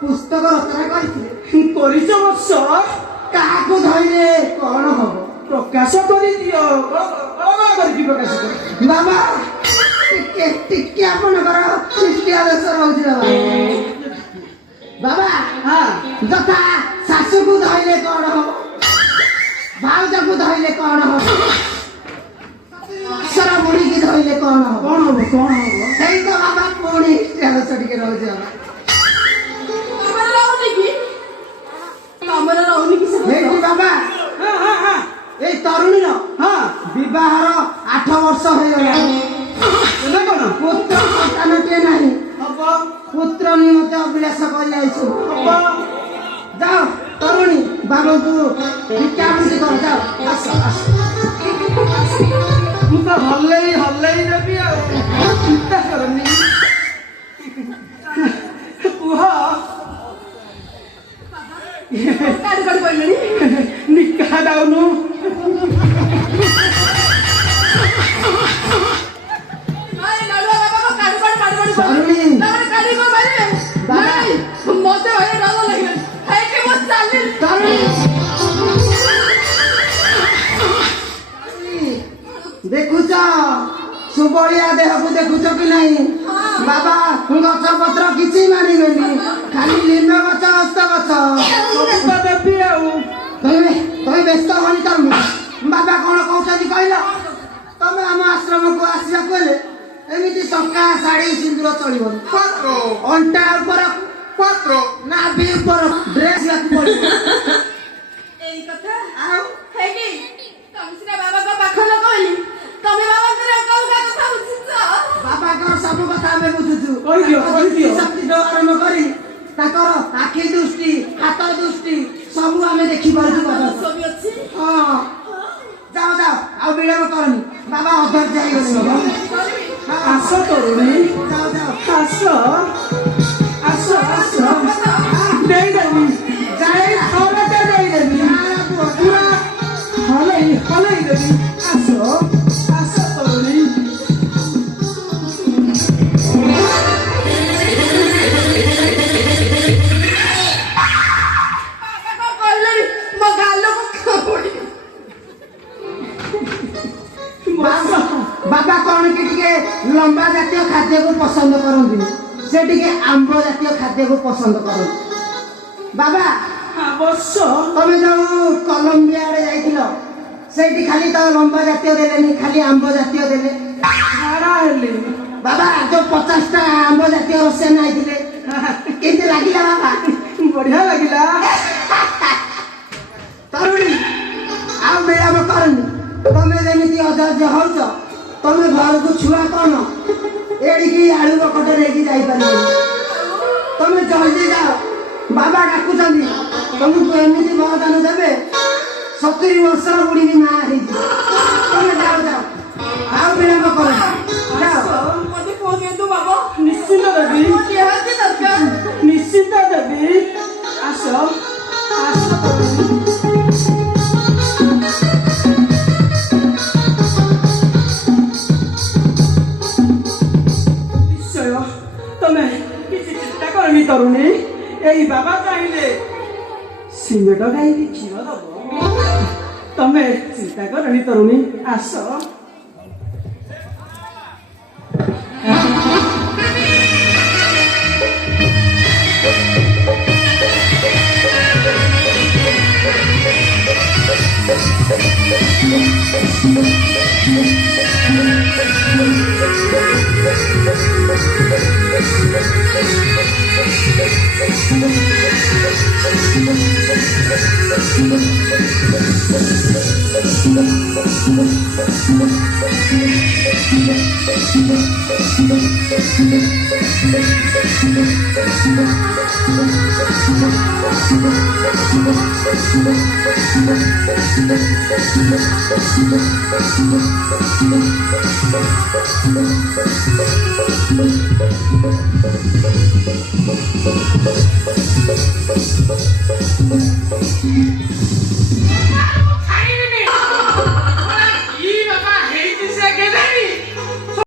पुस्तक रचना धैर्य कौन हम प्रकाश कर दियो प्रकाश कर बाबा टिके आपणकर सृष्टि आदेश रहुछि बाबा हाँ यथा शाशु को धैर्य कौन हम भाउज को धैर्य कौन हम सर बुढ़ी की धैर्य कौन हम कौन हम सही तो बाबा पुणी सृष्टि आदेश टिके रहुछि बाबा ए तरुणी विवाहर 8 वर्ष हो गला पुत्र सन्तानटे नहीं पुत्र निमंते अभिलाष कर जाओ तरुणी बाबा को भिक्षावृत्ति कर जाओ आस आस तू तो हल्ले देवी चिंता करनी कुह निकाह दाउनु देखुच सुबलिया देह को देखुच कि नहीं बाबा गछ पत्र किसी मानिबेनी खाली लीम गछ हस्त गछ देवी तुम व्यस्त हनी तरुणी बाबा कौन कहते कहल तुम आम आश्रम को आसवा कहले एमती सका शाढ़ी सिंदूर चलो अंटा ऊपर पत्र नाभि ऊपर ड्रेस बाबा सब कथा बुझुचु शक्ति आरम्भ करी आखि दृष्टि हाथ दृष्टि सब आम देखी पार्छु हाँ जाओ जाओ आ विलम्ब करनी बाबा अधैर्य आस तरुणी जाओ जाओ आस आस आस देदेवी जाए थरटे देदेवी पूरा हलई देवी आस आस तरुणी बाबा कौन कि लंबा जातीय खाद्य को पसंद करती से टिके आंब जातीय खाद्य को पसंद कर बाबा तुम जो कोलंबिया से खाली तो लंबा जातीय देले खाली आंब जातीय देले बाबा जो 50टा आंब जातीय रोषेन आते के लगिला बाबा बढ़िया लगिला तरुणी आ विलम्ब करनी तुम जमी अधैर्य होच तुम घर को छुआ कौन एड़ी आलू बकट लेकिन जापर तुम जल्दी जाओ बाबा डाकुंट तुमको एमती बरदान देवे 70 वर्षर बुढ़ी भी ना तुम जाओ जाओ आ विलम्ब कर निश्चिंत देवी निश्चिंत देवी आस तरुणी यही बाबा चाहिए सिमेट गाई क्षीर दब तमें चिंता करनी तरुणी आस